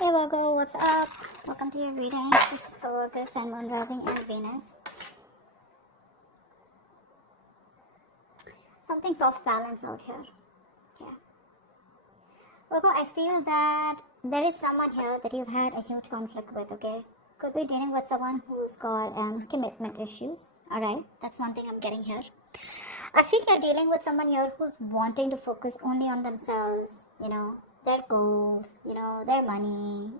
Hey Virgo, what's up? Welcome to your reading. This is for Virgo, Sun, Moon, Rising, and Venus. Something's off balance out here. Yeah. Virgo, I feel that there is someone here that you've had a huge conflict with, okay? Could be dealing with someone who's got commitment issues. Alright, that's one thing I'm getting here. I feel you're dealing with someone here who's wanting to focus only on themselves, their goals, their money,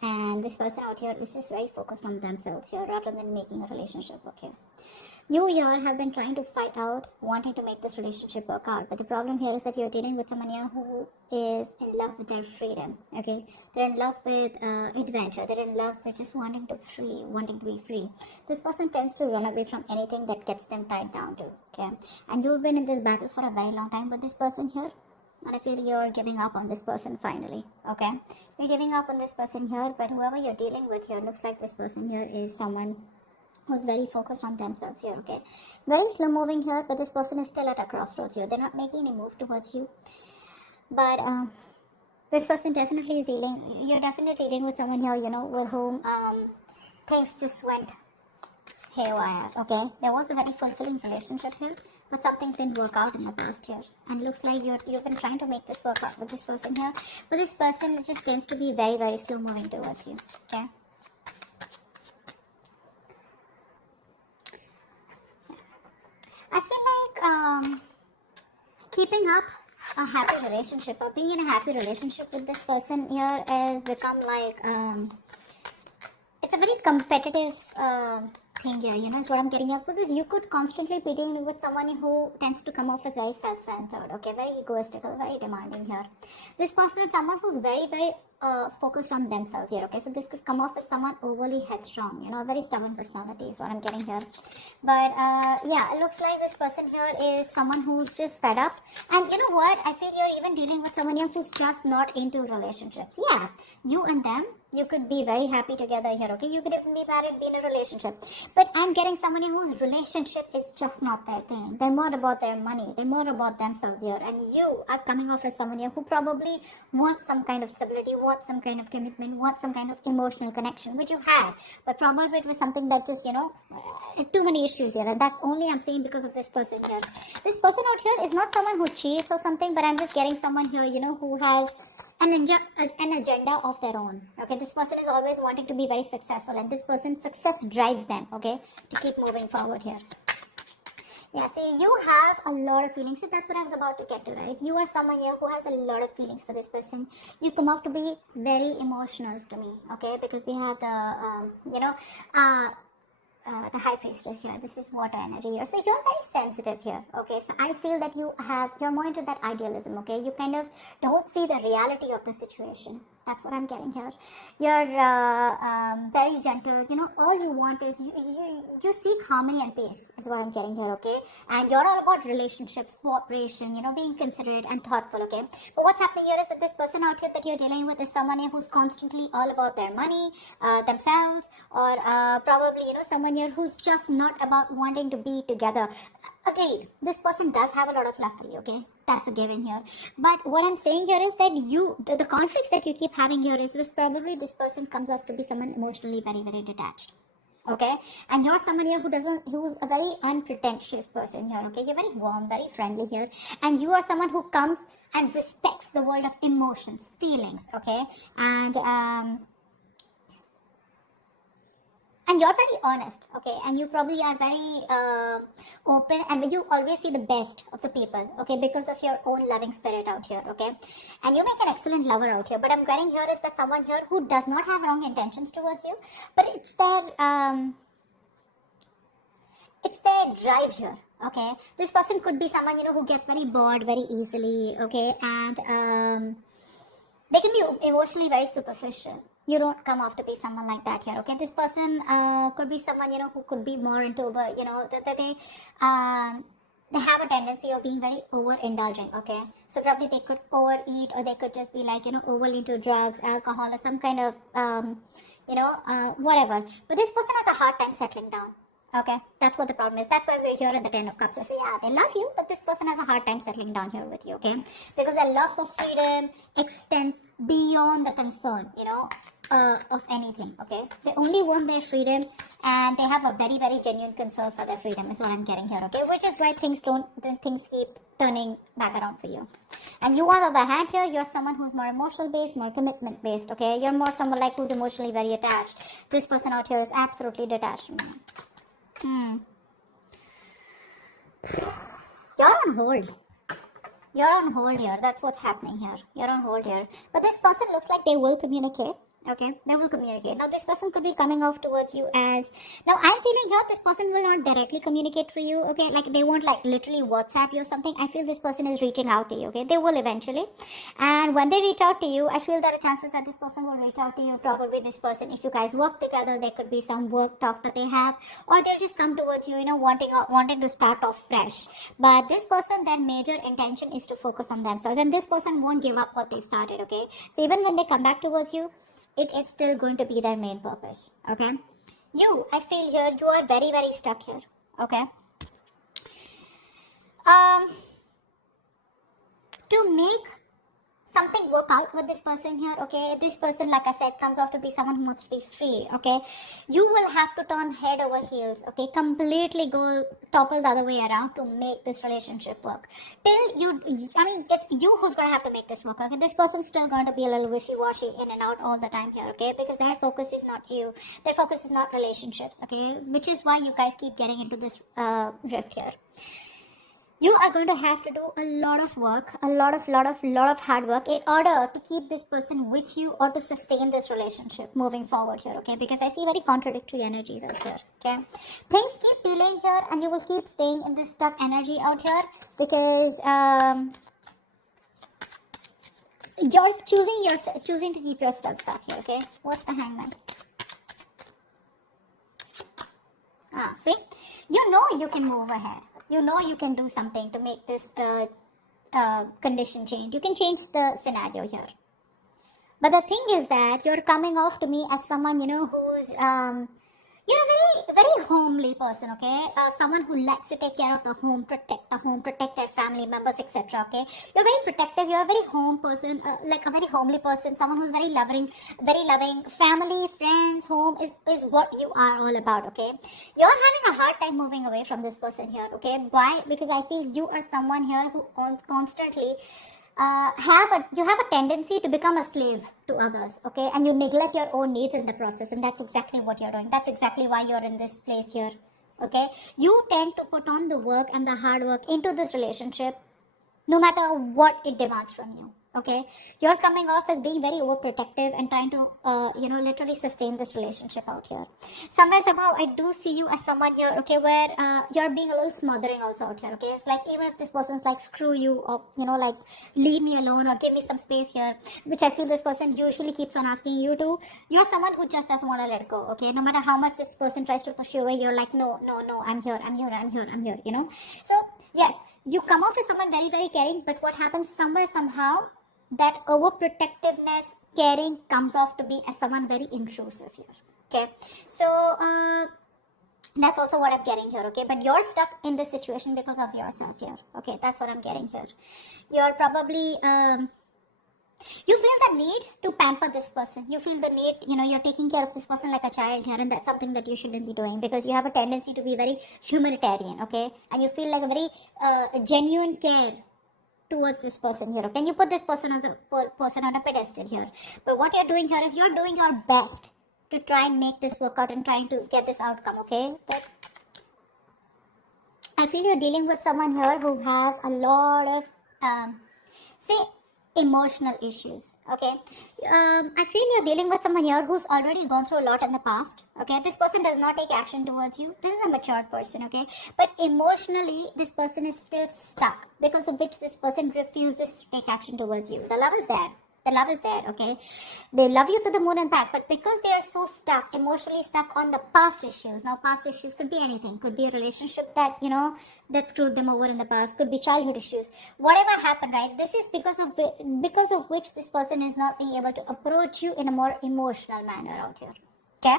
and this person out here is just very focused on themselves here rather than making a relationship, okay? You here have been trying to fight out, wanting to make this relationship work out, but the problem here is that you're dealing with someone here who is in love with their freedom, okay? They're in love with adventure, they're in love with just wanting to be free. This person tends to run away from anything that gets them tied down to, okay? And you've been in this battle for a very long time with this person here, and I feel you're giving up on this person finally, okay? You're giving up on this person here, but whoever you're dealing with here, looks like this person here is someone who's very focused on themselves here, okay? Very slow moving here, but this person is still at a crossroads here. They're not making any move towards you. But this person definitely is dealing, you're definitely dealing with someone here, with whom things just went haywire, okay? There was a very fulfilling relationship here, but something didn't work out in the past here. And it looks like you've been trying to make this work out with this person here, but this person just tends to be very, very slow moving towards you, okay? I feel like keeping up a happy relationship or being in a happy relationship with this person here has become like, it's a very competitive thing here, is what I'm getting at, because you could constantly be dealing with someone who tends to come off as very self-centered, okay, very egoistical, very demanding here. This person is someone who's very, very focused on themselves here, okay? So this could come off as someone overly headstrong, a very stubborn personality is what I'm getting here. But yeah, it looks like this person here is someone who's just fed up. And you know what? I feel you're even dealing with someone here who's just not into relationships. Yeah, you and them, you could be very happy together here, okay? You could even be married, be in a relationship. But I'm getting someone whose relationship is just not their thing. They're more about their money. They're more about themselves here. And you are coming off as someone here who probably wants some kind of stability, wants some kind of commitment, wants some kind of emotional connection, which you had. But probably it was something that just, too many issues here. And that's only I'm saying because of this person here. This person out here is not someone who cheats or something, but I'm just getting someone here, who has an agenda of their own, okay? This person is always wanting to be very successful, and this person's success drives them, okay, to keep moving forward here. Yeah, see, you have a lot of feelings. See, that's what I was about to get to, right? You are someone here who has a lot of feelings for this person. You come off to be very emotional to me, okay? Because we have the high priestess here. This is water energy here. So you're very sensitive here, okay? So I feel that you're more into that idealism, okay? You kind of don't see the reality of the situation. That's what I'm getting here. You're very gentle. All you want is you seek harmony and peace is what I'm getting here, okay? And you're all about relationships, cooperation, being considerate and thoughtful, okay? But what's happening here is that this person out here that you're dealing with is someone here who's constantly all about their money, themselves, or probably, someone here who's just not about wanting to be together. Agreed, this person does have a lot of love for you, okay? That's a given here. But what I'm saying here is that the conflicts that you keep having here is probably this person comes out to be someone emotionally very, very detached, okay? And you're someone here who's a very unpretentious person here, okay? You're very warm, very friendly here. And you are someone who comes and respects the world of emotions, feelings, okay? And you're very honest, okay? And you probably are very open, and you always see the best of the people, okay? Because of your own loving spirit out here, okay? And you make an excellent lover out here. But I'm getting here is that someone here who does not have wrong intentions towards you, but it's their drive here, okay? This person could be someone, who gets very bored very easily, okay? And they can be emotionally very superficial. You don't come off to be someone like that here, okay? This person could be someone, who could be more into, they have a tendency of being very overindulgent, okay? So probably they could overeat, or they could just be like, overly into drugs, alcohol, or some kind of, whatever. But this person has a hard time settling down, Okay, that's what the problem is. That's why we're here at the Ten of Cups. So yeah, they love you, but this person has a hard time settling down here with you, okay? Because their love for freedom extends beyond the concern, of anything, okay? They only want their freedom, and they have a very, very genuine concern for their freedom is what I'm getting here, okay? Which is why things keep turning back around for you. And you, on the other hand here, you're someone who's more emotional based, more commitment based, okay? You're more someone like who's emotionally very attached. This person out here is absolutely detached from you. You're on hold. You're on hold here. That's what's happening here. You're on hold here. But this person looks like they will communicate. Okay, they will communicate. Now, this person could be coming off towards you as... Now, I'm feeling here this person will not directly communicate for you, okay? Like, they won't, like, literally WhatsApp you or something. I feel this person is reaching out to you, okay? They will eventually. And when they reach out to you, I feel there are chances that this person will reach out to you. Probably this person, if you guys work together, there could be some work talk that they have. Or they'll just come towards you, wanting to start off fresh. But this person, their major intention is to focus on themselves. And this person won't give up what they've started, okay? So even when they come back towards you, it is still going to be their main purpose, okay? You, I feel here, you are very, very stuck here, okay? To make something work out with this person here, okay? This person, like I said, comes off to be someone who wants to be free, okay? You will have to turn head over heels, okay? Completely topple the other way around to make this relationship work. It's you who's going to have to make this work, okay? This person's still going to be a little wishy-washy in and out all the time here, okay? Because their focus is not you. Their focus is not relationships, okay? Which is why you guys keep getting into this rift here. You are going to have to do a lot of work, a lot of hard work in order to keep this person with you or to sustain this relationship moving forward here, okay? Because I see very contradictory energies out here, okay? Things keep delaying here and you will keep staying in this stuck energy out here because you're choosing to keep your stuff stuck here, okay? What's the Hangman? See? You can move ahead. You can do something to make this condition change. You can change the scenario here. But the thing is that you're coming off to me as someone, who's, you're a very, very homely person, okay? Someone who likes to take care of the home, protect their family members, etc., okay? You're very protective. You're a very home person, like a very homely person, someone who's very loving. Family, friends, home is what you are all about, okay? You're having a hard time moving away from this person here, okay? Why? Because I feel you are someone here who constantly you have a tendency to become a slave to others, okay? And you neglect your own needs in the process, and that's exactly what you're doing. That's exactly why you're in this place here, okay? You tend to put on the work and the hard work into this relationship no matter what it demands from you, okay? You're coming off as being very overprotective and trying to, literally sustain this relationship out here. Somehow, I do see you as someone here, okay, where you're being a little smothering also out here, okay? It's like, even if this person's like, screw you, or, like, leave me alone or give me some space here, which I feel this person usually keeps on asking you to, you're someone who just doesn't want to let go, okay? No matter how much this person tries to push you away, you're like, no, I'm here, So, yes. You come off as someone very, very caring, but what happens somehow, that overprotectiveness, caring comes off to be as someone very intrusive here, okay? So, that's also what I'm getting here, okay? But you're stuck in this situation because of yourself here, okay? That's what I'm getting here. You're probably, you feel the need to pamper this person. You feel the need, you're taking care of this person like a child here, and that's something that you shouldn't be doing because you have a tendency to be very humanitarian, okay? And you feel like a very genuine care towards this person here, okay? And you put this person as a person on a pedestal here. But what you're doing here is you're doing your best to try and make this work out and trying to get this outcome, okay? But I feel you're dealing with someone here who has a lot of, emotional issues, okay? I feel you're dealing with someone here who's already gone through a lot in the past, okay? This person does not take action towards you. This is a mature person, okay? But emotionally, this person is still stuck, because of which this person refuses to take action towards you. The love is there. The love is there, okay? They love you to the moon and back, but because they are so stuck, emotionally stuck on the past issues. Now, past issues could be anything. Could be a relationship that, that screwed them over in the past. Could be childhood issues. Whatever happened, right? This is because of which this person is not being able to approach you in a more emotional manner out here, okay?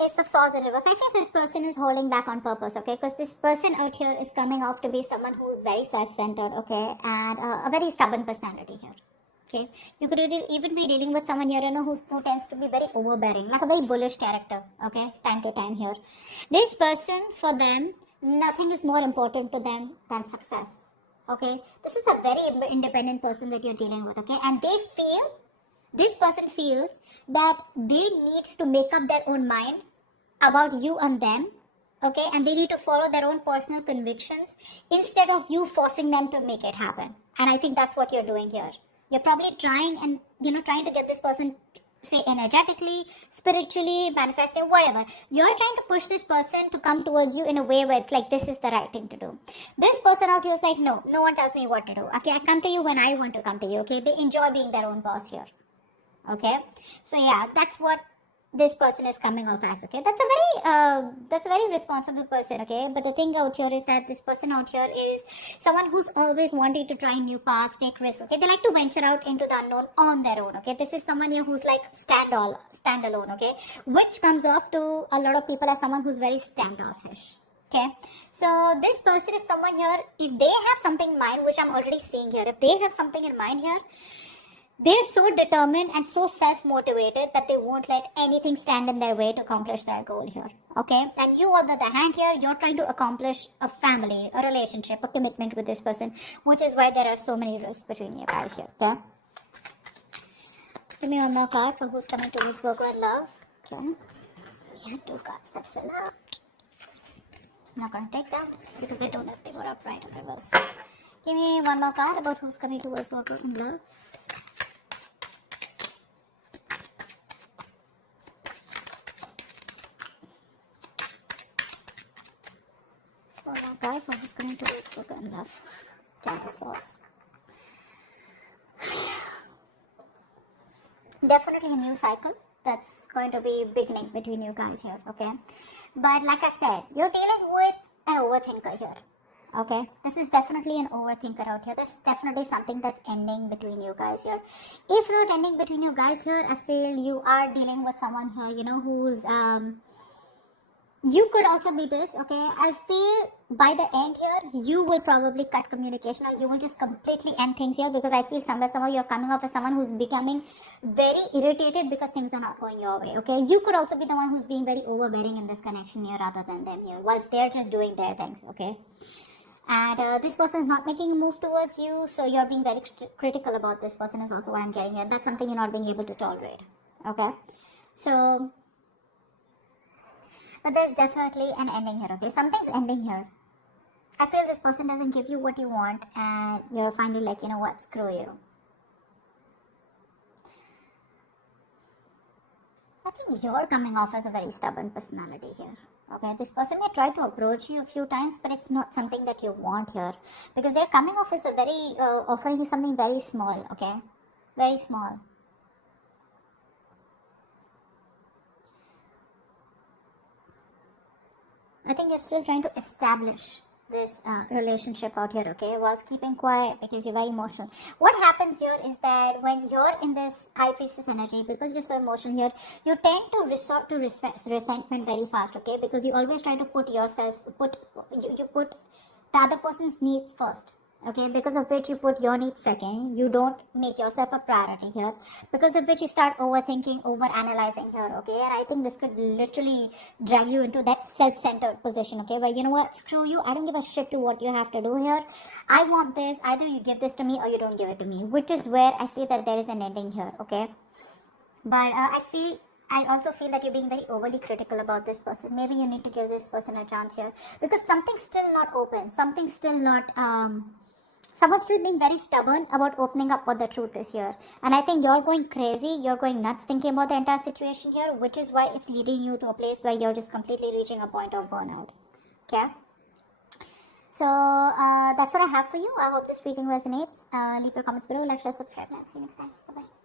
Ace of Swords in reverse. I feel this person is holding back on purpose, okay? Because this person out here is coming off to be someone who is very self-centered, okay? And a very stubborn personality here. Okay, you could even be dealing with someone here, who tends to be very overbearing, like a very bullish character, okay, time to time here. This person, for them, nothing is more important to them than success, okay. This is a very independent person that you're dealing with, okay, and this person feels that they need to make up their own mind about you and them, okay, and they need to follow their own personal convictions instead of you forcing them to make it happen. And I think that's what you're doing here. You're probably trying to get this person, say, energetically, spiritually, manifesting, whatever. You're trying to push this person to come towards you in a way where it's like, this is the right thing to do. This person out here is like, no one tells me what to do. Okay, I come to you when I want to come to you. Okay, they enjoy being their own boss here. Okay, so yeah, that's what this person is coming off as. Okay, that's a very responsible person. Okay, but the thing out here is that this person out here is someone who's always wanting to try new paths, take risks. Okay, they like to venture out into the unknown on their own. Okay, this is someone here who's like standalone. Okay, which comes off to a lot of people as someone who's very standoffish. Okay, so this person is someone here, if they have something in mind, which I'm already seeing here, if they have something in mind here, they're so determined and so self-motivated that they won't let anything stand in their way to accomplish their goal here. Okay? And you, on the other hand here, you're trying to accomplish a family, a relationship, a commitment with this person, which is why there are so many risks between you guys here. Okay? Give me one more card for who's coming to this Virgo in love. Okay? We had 2 cards that fell out. I'm not going to take them because I don't know if they were upright or reverse. Give me one more card about who's coming towards Virgo in love. Guy for who's coming towards Virgo in love. 10 of Swords. Definitely a new cycle that's going to be beginning between you guys here, okay? But like I said, you're dealing with an overthinker here, okay? This is definitely an overthinker out here. There's definitely something that's ending between you guys here. If not ending between you guys here, I feel you are dealing with someone here, who's you could also be this, okay? I feel by the end here, you will probably cut communication or you will just completely end things here, because I feel somehow you're coming off as someone who's becoming very irritated because things are not going your way, okay? You could also be the one who's being very overbearing in this connection here rather than them here, whilst they're just doing their things, okay? And this person is not making a move towards you, so you're being very critical about this person is also what I'm getting here. That's something you're not being able to tolerate, okay? So... but there's definitely an ending here, okay? Something's ending here. I feel this person doesn't give you what you want and you're finally like, you know what, screw you. I think you're coming off as a very stubborn personality here, okay? This person may try to approach you a few times, but it's not something that you want here, because they're coming off as a very, offering you something very small, okay? Very small. I think you're still trying to establish this relationship out here, okay, whilst keeping quiet because you're very emotional. What happens here is that when you're in this High Priestess energy, because you're so emotional here, you tend to resort to resentment very fast, okay, because you always try to put you put the other person's needs first, okay, because of which you put your needs second. You don't make yourself a priority here, because of which you start overthinking, over-analyzing here, okay? And I think this could literally drag you into that self-centered position, okay, where, you know what, screw you, I don't give a shit to what you have to do here. I want this, either you give this to me or you don't give it to me, which is where I feel that there is an ending here, okay? But I also feel that you're being very overly critical about this person. Maybe you need to give this person a chance here, because something's still not open, something's still not, someone's still being very stubborn about opening up what the truth is here. And I think you're going crazy, you're going nuts thinking about the entire situation here, which is why it's leading you to a place where you're just completely reaching a point of burnout, okay? So, that's what I have for you. I hope this reading resonates. Leave your comments below, like, share, subscribe, and see you next time. Bye-bye.